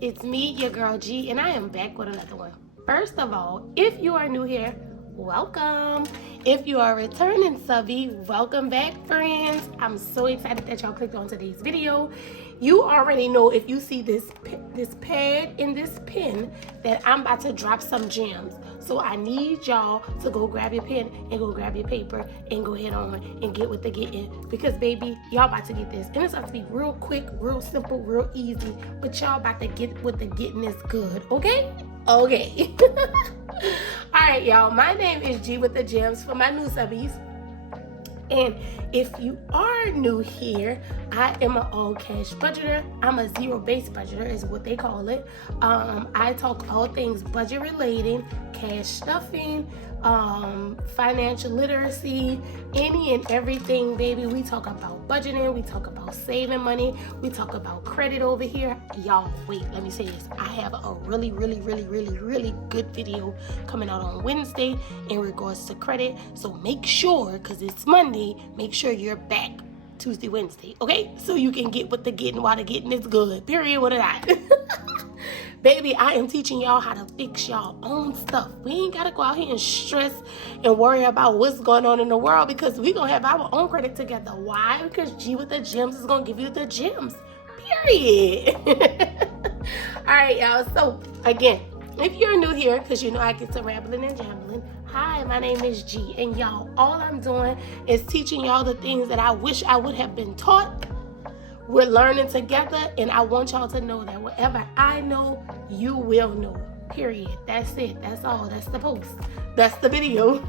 It's me, your girl G, and I am back with another one. First of all, if you are new here, welcome. If you are returning subby, welcome back, friends. I'm so excited that y'all clicked on today's video. You already know, if you see this pad and this pen, that I'm about to drop some gems. So I need y'all to go grab your pen and go grab your paper and go ahead on and get with the getting, because baby, y'all about to get this. And it's about to be real quick, real simple, real easy, but y'all about to get with the getting is good, okay? Okay. All right, y'all, my name is G with the gems for my new subbies. And if you are new here, I am an all cash budgeter. I'm a zero-based budgeter is what they call it. I talk all things budget related, cash stuffing, financial literacy, any and everything, baby. We talk about budgeting, we talk about saving money, we talk about credit over here. Y'all, wait, let me say this. I have a really good video coming out on Wednesday in regards to credit. So make sure, because it's Monday, make sure you're back Tuesday, Wednesday, okay? So you can get with the getting while the getting is good. Period. What did I? Baby, I am teaching y'all how to fix y'all own stuff. We ain't got to go out here and stress and worry about what's going on in the world, because we going to have our own credit together. Why? Because G with the gems is going to give you the gems. Period. All right, y'all. So, again, if you're new here, because you know I get to rambling and jambling, hi, my name is G, and y'all, all I'm doing is teaching y'all the things that I wish I would have been taught. We're learning together, and I want y'all to know that whatever I know, you will know. Period. That's it. That's all. That's the post. That's the video.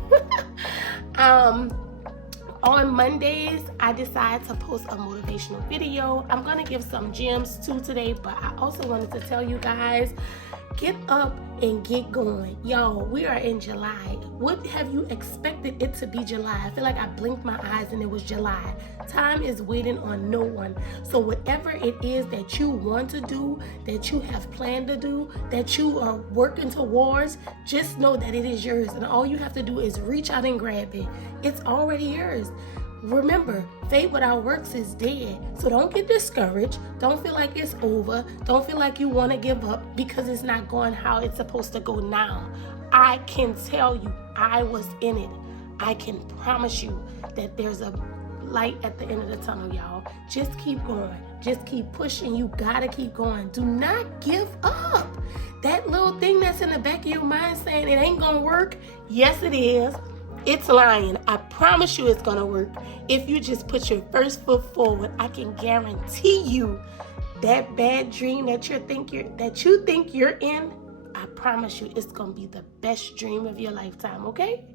On Mondays, I decide to post a motivational video. I'm going to give some gems too today, but I also wanted to tell you guys, get up and get going. Y'all, we are in July. What have you expected it to be July? I feel like I blinked my eyes and it was July. Time is waiting on no one. So whatever it is that you want to do, that you have planned to do, that you are working towards, just know that it is yours. And all you have to do is reach out and grab it. It's already yours. Remember, faith without works is dead. So don't get discouraged. Don't feel like it's over. Don't feel like you want to give up because it's not going how it's supposed to go now. I can tell you, I was in it. I can promise you that there's a light at the end of the tunnel, y'all. Just keep going. Just keep pushing. You gotta keep going. Do not give up. That little thing that's in the back of your mind saying it ain't gonna work, yes it is. It's lying. I promise you it's gonna work. If you just put your first foot forward, I can guarantee you that bad dream that you think you're in, I promise you it's gonna be the best dream of your lifetime, okay?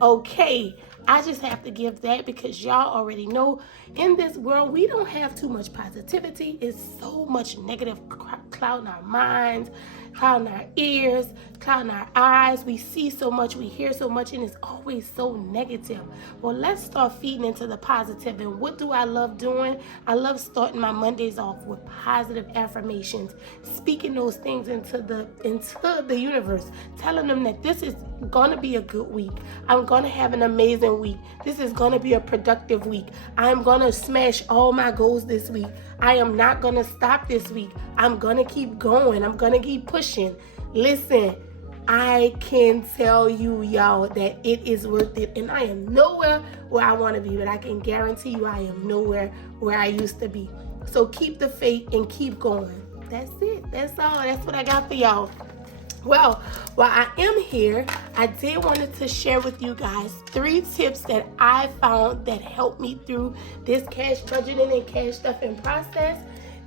Okay, I just have to give that because y'all already know in this world we don't have too much positivity. It's so much negative clouding our minds, clouding our ears, clouding our eyes. We see so much, we hear so much, and it's always so negative. Well, let's start feeding into the positive. And what do I love doing? I love starting my Mondays off with positive affirmations, speaking those things into the universe, telling them that this is gonna be a good week. I'm gonna have an amazing week. This is gonna be a productive week. I'm gonna smash all my goals this week. I am not gonna stop this week. I'm gonna keep going. I'm gonna keep pushing. Listen, I can tell you, y'all, that it is worth it. And I am nowhere where I want to be, but I can guarantee you I am nowhere where I used to be. So keep the faith and keep going. That's it. That's all. That's what I got for y'all. Well, while I am here, I did wanted to share with you guys 3 tips that I found that helped me through this cash budgeting and cash stuffing process.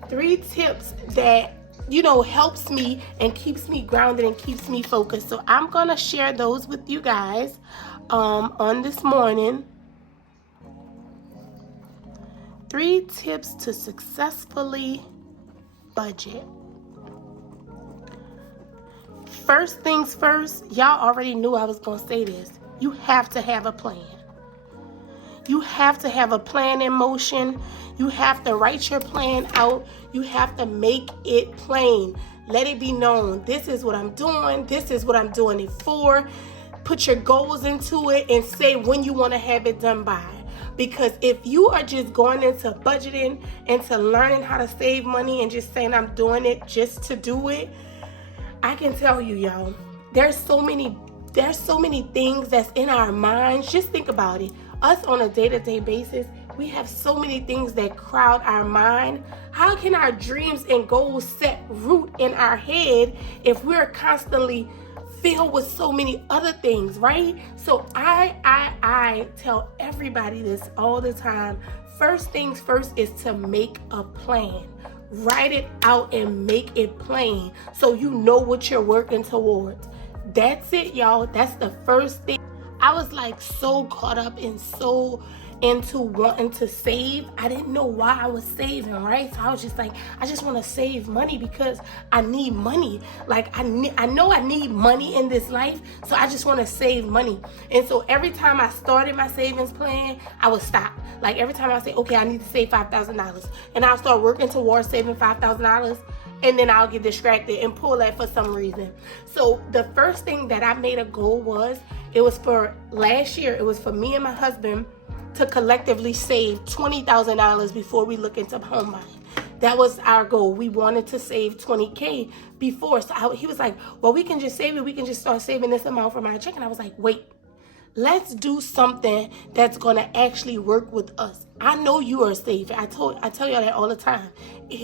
3 tips that, you know, helps me and keeps me grounded and keeps me focused. So I'm going to share those with you guys on this morning. 3 tips to successfully budget. First things first, y'all already knew I was going to say this. You have to have a plan. You have to have a plan in motion. You have to write your plan out. You have to make it plain. Let it be known. This is what I'm doing. This is what I'm doing it for. Put your goals into it and say when you want to have it done by. Because if you are just going into budgeting, into learning how to save money and just saying I'm doing it just to do it, I can tell you, y'all, there's so many things that's in our minds. Just think about it. Us on a day-to-day basis, we have so many things that crowd our mind. How can our dreams and goals set root in our head if we're constantly filled with so many other things, right? So I tell everybody this all the time. First things first is to make a plan. Write it out and make it plain so you know what you're working towards. That's it, y'all. That's the first thing. I was like so caught up and so into wanting to save. I didn't know why I was saving, right? So I was just like, I just want to save money because I need money. Like I know I need money in this life, so I just want to save money. And so every time I started my savings plan, I would stop. Like every time I say, okay, I need to save $5,000, and I'll start working towards saving $5,000. And then I'll get distracted and pull that for some reason. So the first thing that I made a goal it was for last year. It was for me and my husband to collectively save $20,000 before we look into home buying. That was our goal. We wanted to save $20K before. So he was like, well, we can just save it. We can just start saving this amount from our check. And I was like, wait, let's do something that's going to actually work with us. I know you are a saver. I tell y'all that all the time.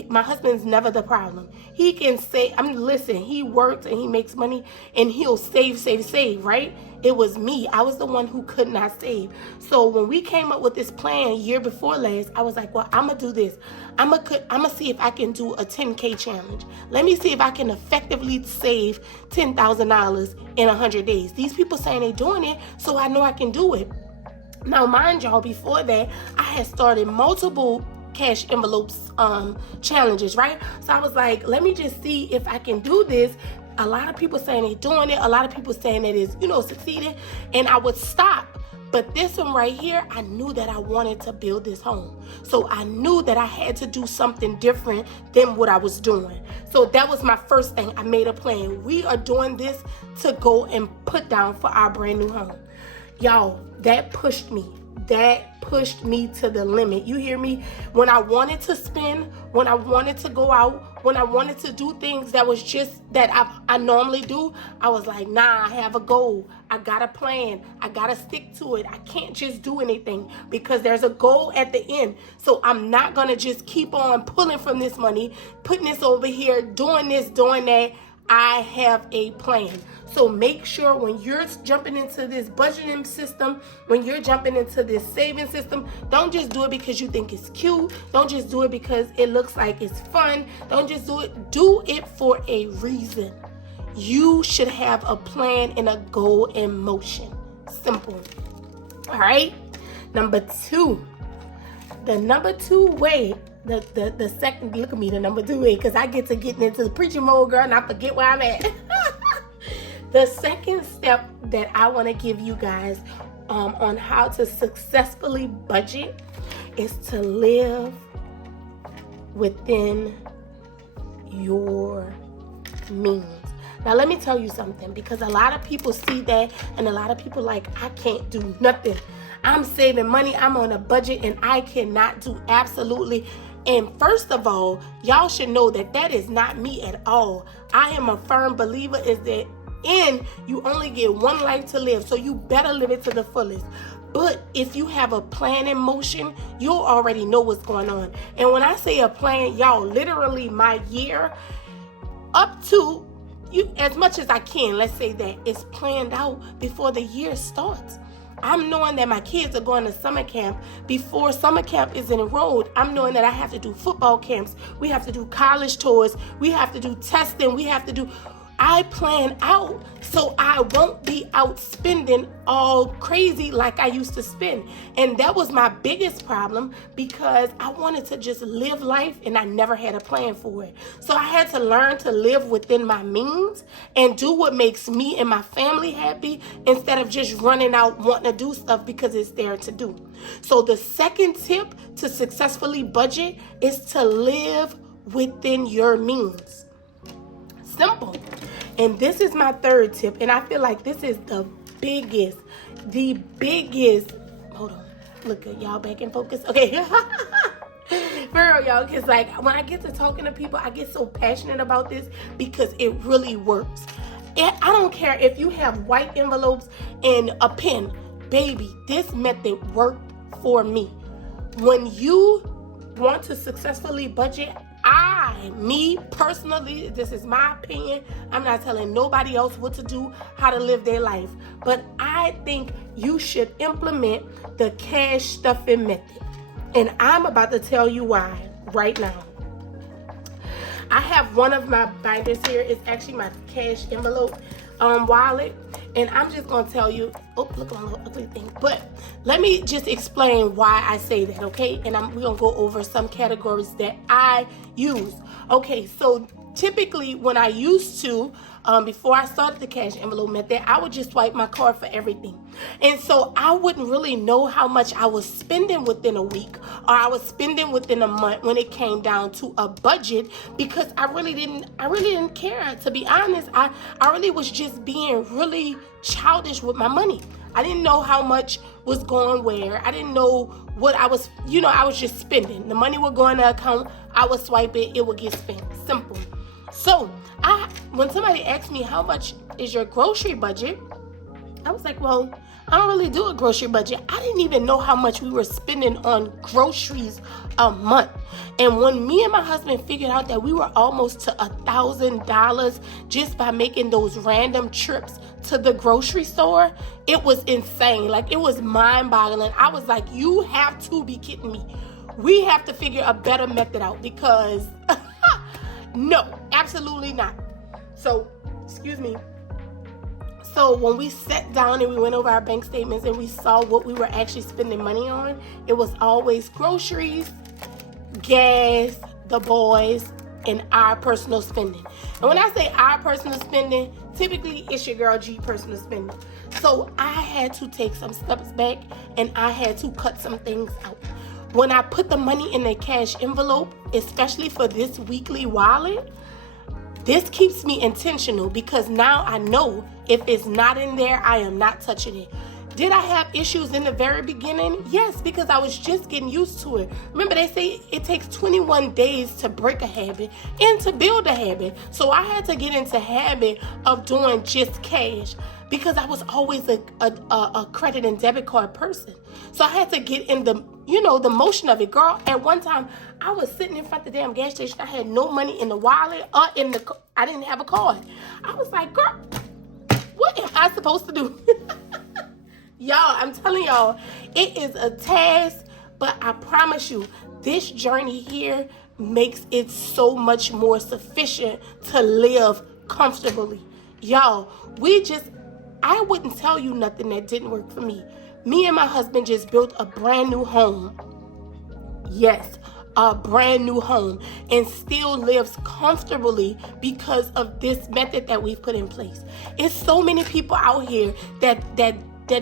My husband's never the problem. He can say, listen, he works and he makes money and he'll save, right? It was me. I was the one who could not save. So when we came up with this plan year before last, I was like, well, I'm going to do this. I'm going to see if I can do a 10K challenge. Let me see if I can effectively save $10,000 in 100 days. These people saying they're doing it, so I know I can do it. Now, mind y'all, before that, I had started multiple cash envelopes challenges, right? So I was like, let me just see if I can do this. A lot of people saying they're doing it. A lot of people saying that it's, succeeding. And I would stop. But this one right here, I knew that I wanted to build this home. So I knew that I had to do something different than what I was doing. So that was my first thing. I made a plan. We are doing this to go and put down for our brand new home. Y'all, that pushed me. That pushed me to the limit. You hear me? When I wanted to spend, when I wanted to go out, when I wanted to do things that was just that I normally do, I was like, nah, I have a goal. I got a plan. I got to stick to it. I can't just do anything because there's a goal at the end. So I'm not going to just keep on pulling from this money, putting this over here, doing this, doing that. I have a plan. So make sure when you're jumping into this budgeting system, when you're jumping into this saving system, don't just do it because you think it's cute. Don't just do it because it looks like it's fun. Don't just do it. Do it for a reason. You should have a plan and a goal in motion. Simple. All right. Number two. The number two way. The second, look at me, the number two way, because I get to getting into the preaching mode, girl, and I forget where I'm at. The second step that I want to give you guys on how to successfully budget is to live within your means. Now, let me tell you something, because a lot of people see that and a lot of people like, I can't do nothing. I'm saving money. I'm on a budget and I cannot do absolutely. And first of all, y'all should know that that is not me at all. I am a firm believer is that you only get one life to live, so you better live it to the fullest. But if you have a plan in motion, you'll already know what's going on. And when I say a plan, y'all, literally my year up to you, as much as I can, let's say that it's planned out before the year starts. I'm knowing that my kids are going to summer camp. Before summer camp is enrolled, I'm knowing that I have to do football camps. We have to do college tours. We have to do testing. I plan out so I won't be out spending all crazy like I used to spend. And that was my biggest problem because I wanted to just live life and I never had a plan for it. So I had to learn to live within my means and do what makes me and my family happy instead of just running out wanting to do stuff because it's there to do. So the second tip to successfully budget is to live within your means. Simple. And this is my third tip, and I feel like this is the biggest, hold on. Look at y'all back in focus. Okay. For real, y'all, because like when I get to talking to people, I get so passionate about this because it really works. I don't care if you have white envelopes and a pen. Baby, this method worked for me. When you want to successfully budget, me personally, this is my opinion. I'm not telling nobody else what to do, how to live their life. But I think you should implement the cash stuffing method. And I'm about to tell you why right now. I have one of my binders here. It's actually my cash envelope wallet. And I'm just going to tell you, oh, look at my little ugly thing. But let me just explain why I say that, okay? And we're going to go over some categories that I use. Okay, so typically when I used to, before I started the cash envelope method, I would just swipe my card for everything. And so I wouldn't really know how much I was spending within a week or I was spending within a month when it came down to a budget, because I really didn't care. To be honest, I really was just being really childish with my money. I didn't know how much was going where. I didn't know what I was, I was just spending. The money would go in the account, I would swipe it, it would get spent. Simple. So when somebody asked me how much is your grocery budget, I was like, well, I don't really do a grocery budget. I didn't even know how much we were spending on groceries a month. And when me and my husband figured out that we were almost to $1,000 just by making those random trips to the grocery store, it was insane. Like, it was mind-boggling. I was like, you have to be kidding me. We have to figure a better method out, because no, absolutely not. So, excuse me. So when we sat down and we went over our bank statements and we saw what we were actually spending money on, it was always groceries, gas, the boys, and our personal spending. And when I say our personal spending, typically it's your girl G personal spending. So I had to take some steps back and I had to cut some things out. When I put the money in a cash envelope, especially for this weekly wallet, this keeps me intentional, because now I know if it's not in there, I am not touching it. Did I have issues in the very beginning? Yes, because I was just getting used to it. Remember, they say it takes 21 days to break a habit and to build a habit. So I had to get into habit of doing just cash, because I was always a credit and debit card person. So I had to get in the motion of it. Girl, at one time, I was sitting in front of the damn gas station. I had no money in the wallet or I didn't have a card. I was like, girl, what am I supposed to do? Y'all, I'm telling y'all, it is a task, but I promise you, this journey here makes it so much more sufficient to live comfortably. Y'all, I wouldn't tell you nothing that didn't work for me. Me and my husband just built a brand new home. Yes, a brand new home, and still lives comfortably because of this method that we've put in place. It's so many people out here that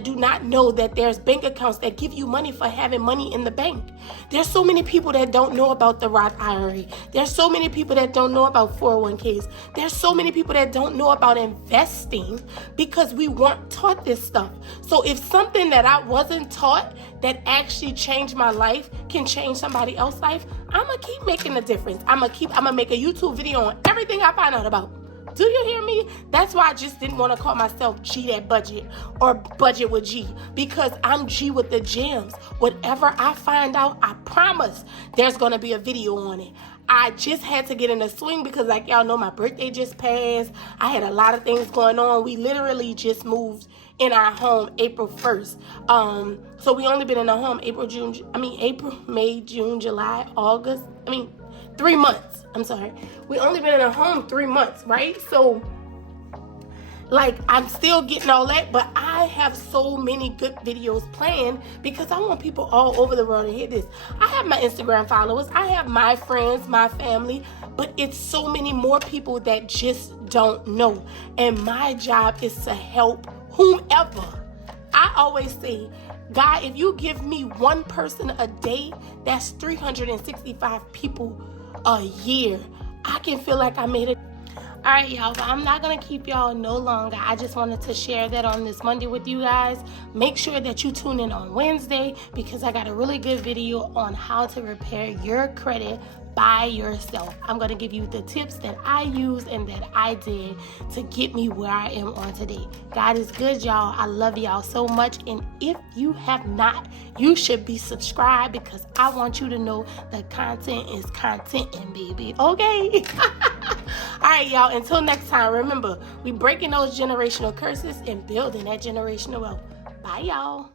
do not know that there's bank accounts that give you money for having money in the bank. There's so many people that don't know about the Roth IRA. There's so many people that don't know about 401ks. There's so many people that don't know about investing because we weren't taught this stuff. So if something that I wasn't taught that actually changed my life can change somebody else's life, I'm going to keep making a difference. I'm going to make a YouTube video on everything I find out about. Do you hear me? That's why I just didn't want to call myself G That Budget or Budget with G, because I'm G with the gems. Whatever I find out, I promise there's going to be a video on it. I just had to get in the swing because, like y'all know, my birthday just passed. I had a lot of things going on. We literally just moved in our home April 1st. So we only been in our home April, May, June, July, August. 3 months. I'm sorry. We only been in our home 3 months, right? So, I'm still getting all that, but I have so many good videos planned because I want people all over the world to hear this. I have my Instagram followers. I have my friends, my family, but it's so many more people that just don't know. And my job is to help whomever. I always say, God, if you give me one person a day, that's 365 people a year. I can feel like I made it. All right, y'all, but I'm not going to keep y'all no longer. I just wanted to share that on this Monday with you guys. Make sure that you tune in on Wednesday because I got a really good video on how to repair your credit by yourself. I'm going to give you the tips that I used and that I did to get me where I am on today. God is good, y'all. I love y'all so much. And if you have not, you should be subscribed because I want you to know that content is contenting, baby. Okay? All right, y'all. Until next time, remember, we breaking those generational curses and building that generational wealth. Bye, y'all.